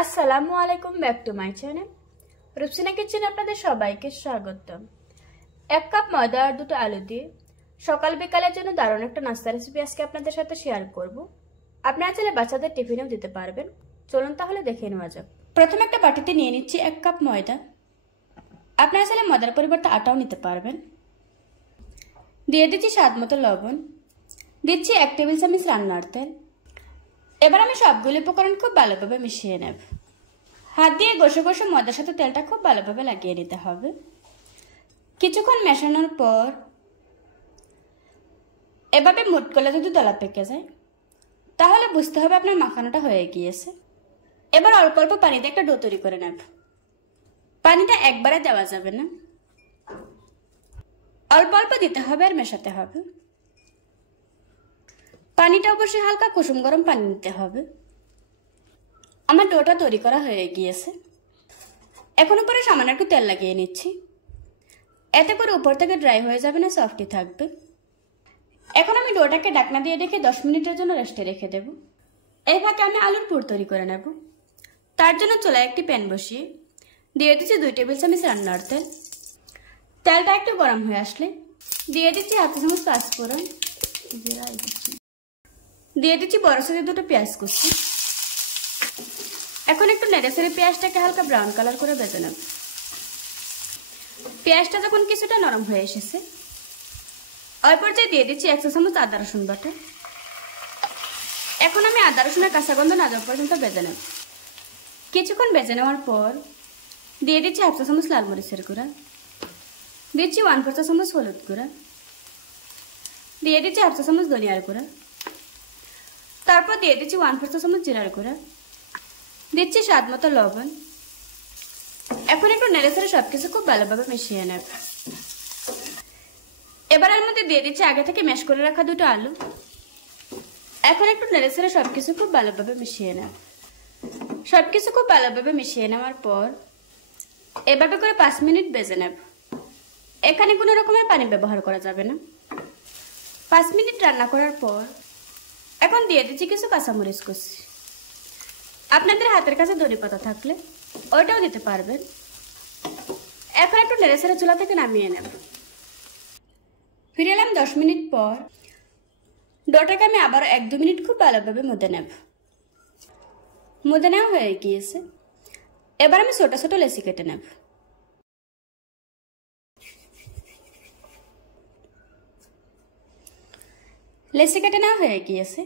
আসসালামু আলাইকুম, back to my channel Rupsina কিচেনে আপনাদের সবাইকে স্বাগতম। 1 কাপ ময়দা আর 2টো আলু দিয়ে সকাল বিকালের জন্য দারুণ একটা নাস্তা রেসিপি আজকে আপনাদের সাথে শেয়ার করব। আপনারা চাইলে বাচ্চাদের টিফিনেও দিতে পারবেন। চলুন তাহলে দেখে নেওয়া যাক। প্রথমে একটা বাটিতে নিয়ে নিচ্ছি 1 কাপ ময়দা। আপনারা চাইলে ময়দার পরিবর্তে আটাও নিতে পারবেন। দিয়ে দিচ্ছি স্বাদ মতো লবণ, দিচ্ছি 1 টেবিল চামচ রান্নার তেল। এবার আমি সবগুলো উপকরণ খুব ভালোভাবে মিশিয়ে নেব। হাত দিয়ে ঘষে ঘষে ময়দার সাথে তেলটা খুব ভালোভাবে লাগিয়ে নিতে হবে। কিছুক্ষণ মেশানোর পর এভাবে মুঠ করলে যদি দলা পেকে যায় তাহলে বুঝতে হবে আপনার মাখানোটা হয়ে গিয়েছে। এবার অল্প অল্প পানিতে একটা ডো তৈরি করে নেব। পানিটা একবারে দেওয়া যাবে না, অল্প অল্প দিতে হবে আর মেশাতে হবে। পানিটা অবশ্যই হালকা কুসুম গরম পানি নিতে হবে। আমার ডোটা তৈরি করা হয়ে গিয়েছে। এখন উপরে সামান্য একটু তেল লাগিয়ে নিচ্ছি, এতে করে উপর থেকে ড্রাই হয়ে যাবে না, সফটই থাকবে। এখন আমি ডোটাকে ঢাকনা দিয়ে রেখে 10 মিনিটের জন্য রেস্টে রেখে দেব। এই ফাঁকে আমি আলুর পুর তৈরি করে নেব। তার জন্য চুলায় একটি প্যান বসিয়ে দিয়ে দিচ্ছি 2 টেবিল চামচ রান্নার তেল। তেলটা একটু গরম হয়ে আসলে দিয়ে দিচ্ছি হাফ চামচ পাঁচফোড়ন, দিয়ে দিচ্ছি বড় সাইজের 2টো পেঁয়াজ কুচি। এখন একটু নেড়েচেড়ে পেঁয়াজটাকে হালকা ব্রাউন কালার করে ভেজে নেব। পেঁয়াজটা যখন কিছুটা নরম হয়ে এসেছে ওই পর্যায়ে দিয়ে দিচ্ছি 1 চা চামচ আদা রসুন বাটা। এখন আমি আদা রসুনের কাঁচা গন্ধ না যাওয়া পর্যন্ত ভেজে নেব। কিছুক্ষণ ভেজে নেওয়ার পর দিয়ে দিচ্ছি হাফ চা চামচ লাল মরিচের গুঁড়া, দিচ্ছি 1/4 চা চামচ হলুদ গুঁড়া, দিয়ে দিচ্ছি হাফ চা চামচ ধনিয়ার গুঁড়া, তারপর দিয়ে দিচ্ছি 1/4 চা চামচ জিরার গুঁড়া, দিচ্ছি স্বাদ মতো লবণ। এখন একটু নেড়েচেড়ে সবকিছু খুব ভালোভাবে মিশিয়ে নেব। এবার এর মধ্যে দিয়ে দিচ্ছি আগে থেকে ম্যাশ করে রাখা 2টো আলু। এখন একটু নেড়েচেড়ে সবকিছু খুব ভালোভাবে মিশিয়ে নেব। সবকিছু খুব ভালোভাবে মিশিয়ে নেওয়ার পর এভাবে করে 5 মিনিট ভেজে নেব। এখানে কোনো রকমের পানি ব্যবহার করা যাবে না। 5 মিনিট রান্না করার পর এখন দিয়ে দিচ্ছি কিছু কাঁচামরিচ কুচি। আপনাদের হাতের কাছে ধনেপাতা থাকলে ওইটাও দিতে পারবেন। এখন একটু নেড়েচেড়ে চুলা থেকে নামিয়ে নেব। ফিরে এলাম 10 মিনিট পর। ডোটাকে আমি আবার 1-2 মিনিট খুব ভালোভাবে মুদে নেব। মুদে নেওয়া হয়ে গিয়েছে। এবার আমি ছোট ছোট লেচি কেটে নেব। লেচি কেটে নেওয়া হয়ে গিয়েছে।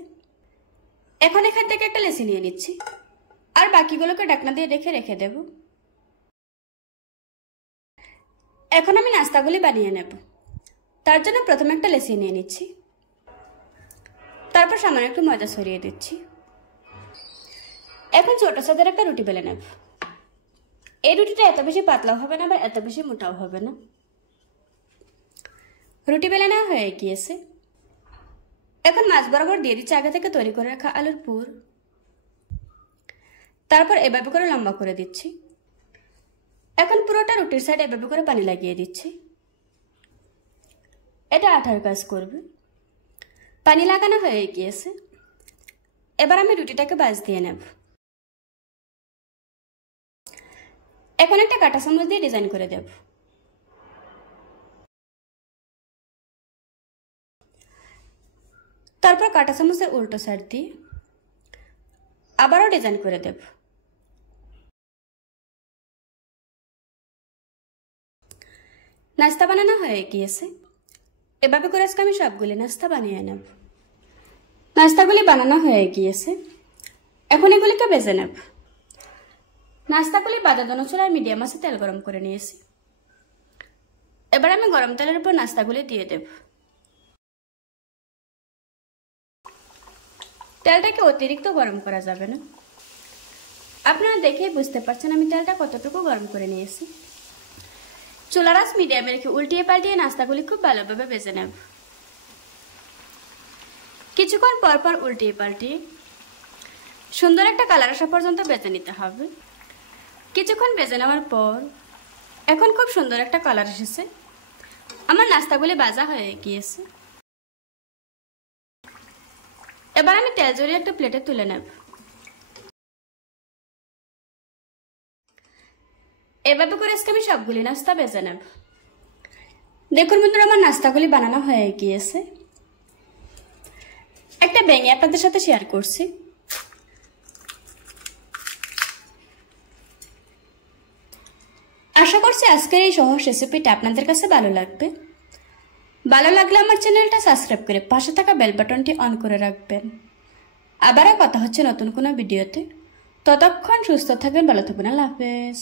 এখন এখান থেকে একটা লেচি নিয়ে নিচ্ছি আর বাকিগুলোকে ঢাকনা দিয়ে রেখে দেব। এখন আমি নাস্তাগুলি বানিয়ে নেব। তার জন্য প্রথমে একটা লেচি নিয়ে নিচ্ছি, তারপর সামান্য একটু ময়দা ছড়িয়ে দিচ্ছি। এখন ছোট সাইজের একটা রুটি বেলে নেব। এই রুটিটা এত বেশি পাতলাও হবে না, আবার এত বেশি মোটাও হবে না। রুটি বেলে নেওয়া হয়ে গিয়েছে। এখন মাছ বরাবর দিয়ে দিচ্ছি আগে থেকে তৈরি করে রাখা আলুর পুর। তারপর এভাবে করে লম্বা করে দিচ্ছি। এখন পুরোটা রুটির সাইড এভাবে করে পানি লাগিয়ে দিচ্ছি। এটা আঠার কাজ করবে। পানি লাগানো হয়ে গিয়েছে। এবার আমি রুটিটাকে ভাঁজ দিয়ে নেব। এখন একটা কাঁটা চামচ দিয়ে ডিজাইন করে দেব। তারপর কাঁটা চামচের উল্টো সাইড দিয়ে আবারও ডিজাইন করে দেব। নাস্তা বানানো হয়ে গিয়েছে। এভাবে করে আজকে আমি সবগুলি নাস্তা বানিয়ে নেব। নাস্তাগুলি বানানো হয়ে গিয়েছে। এখন এগুলিকে ভেজে নেব। নাস্তাগুলি বাজার জন্য চুলায় মিডিয়াম আঁচে তেল গরম করে নিয়েছি। এবার আমি গরম তেলের উপর নাস্তাগুলি দিয়ে দেব। তেলটাকে অতিরিক্ত গরম করা যাবে না। আপনারা দেখেই বুঝতে পারছেন আমি তেলটা কতটুকু গরম করে নিয়েছি। চুলার আঁচ মিডিয়ামে রেখে উল্টিয়ে পাল্টিয়ে নাস্তাগুলি খুব ভালোভাবে ভেজে নেব। কিছুক্ষণ পর পর উল্টিয়ে পাল্টিয়ে সুন্দর একটা কালার আসা পর্যন্ত ভেজে নিতে হবে। কিছুক্ষণ ভেজে নেওয়ার পর এখন খুব সুন্দর একটা কালার এসেছে। আমার নাস্তাগুলি ভাজা হয়ে গিয়েছে। এবার আমি তেল জড়িয়ে একটা প্লেটে তুলে নেব। এভাবে করে আজকে আমি সবগুলি নাস্তা বেজে নেব। দেখুন বন্ধুরা, আমার নাস্তাগুলি বানানো হয়ে গিয়েছে। একটা ব্যাঙে আপনাদের সাথে শেয়ার করছি। আশা করছি আজকের এই সহজ রেসিপিটা আপনাদের কাছে ভালো লাগবে। ভালো লাগলে আমার চ্যানেলটা সাবস্ক্রাইব করে পাশে থাকা বেল বাটনটি অন করে রাখবেন। আবারও কথা হচ্ছে নতুন কোনো ভিডিওতে। ততক্ষণ সুস্থ থাকবেন, ভালো থাকবেন। আল্লাহ হাফেজ।